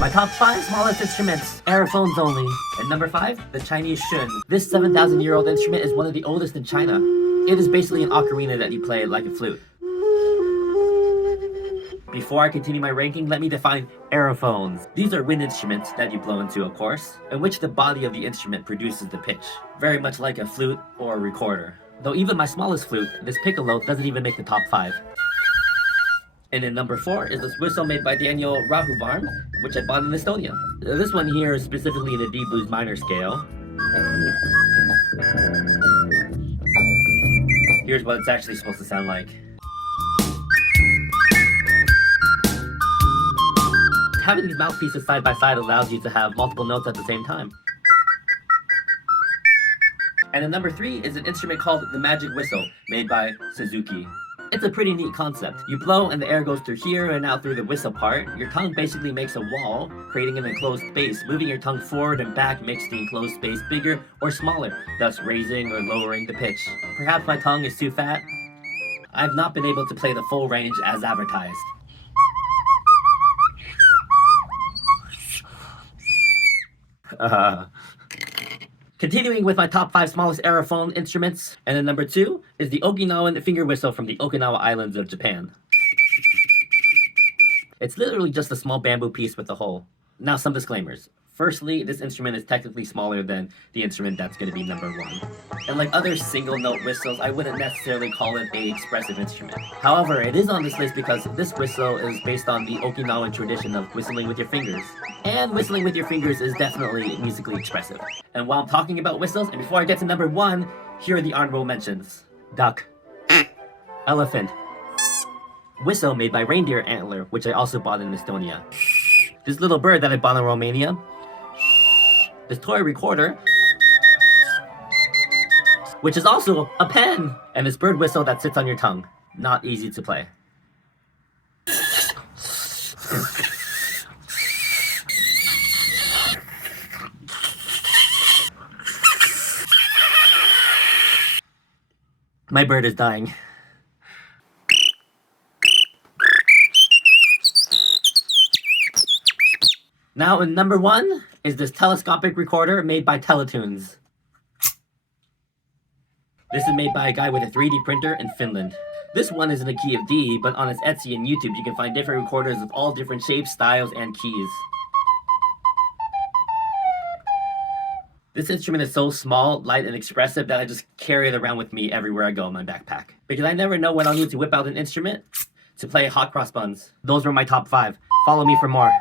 My top 5 smallest instruments, Aerophones only. And number 5, the Chinese shun. This 7,000-year-old instrument is one of the oldest in China. It is basically an ocarina that you play like a flute. Before I continue my ranking, let me define aerophones. These are wind instruments that you blow into, of course, in which the body of the instrument produces the pitch, very much like a flute or a recorder. Though even my smallest flute, this piccolo, doesn't even make the top 5. And then number 4 is this whistle made by Daniel Rahuvarm, which I bought in Estonia. This one here is specifically in the D blues minor scale. Here's what it's actually supposed to sound like. Having these mouthpieces side by side allows you to have multiple notes at the same time. And then number 3 is an instrument called the magic whistle, made by Suzuki. It's a pretty neat concept. You blow and the air goes through here and out through the whistle part. Your tongue basically makes a wall, creating an enclosed space. Moving your tongue forward and back makes the enclosed space bigger or smaller, thus raising or lowering the pitch. Perhaps my tongue is too fat? I've not been able to play the full range as advertised. Continuing with my top 5 smallest aerophone instruments, and then number 2 is the Okinawan finger whistle from the Okinawa Islands of Japan. It's literally just a small bamboo piece with a hole. Now some disclaimers. Firstly, this instrument is technically smaller than the instrument that's going to be number 1. And like other single note whistles, I wouldn't necessarily call it an expressive instrument. However, it is on this list because this whistle is based on the Okinawan tradition of whistling with your fingers. And whistling with your fingers is definitely musically expressive. And while I'm talking about whistles, and before I get to number 1, here are the honorable mentions. Duck. Elephant. Whistle made by reindeer antler, which I also bought in Estonia. This little bird that I bought in Romania. This toy recorder, which is also a pen, and this bird whistle that sits on your tongue. Not easy to play. My bird is dying. Now in number 1 is this telescopic recorder made by Teletoons. This is made by a guy with a 3D printer in Finland. This one is in the key of D, but on its Etsy and YouTube you can find different recorders of all different shapes, styles, and keys. This instrument is so small, light, and expressive that I just carry it around with me everywhere I go in my backpack. Because I never know when I'll need to whip out an instrument to play hot cross buns. Those were my top 5. Follow me for more.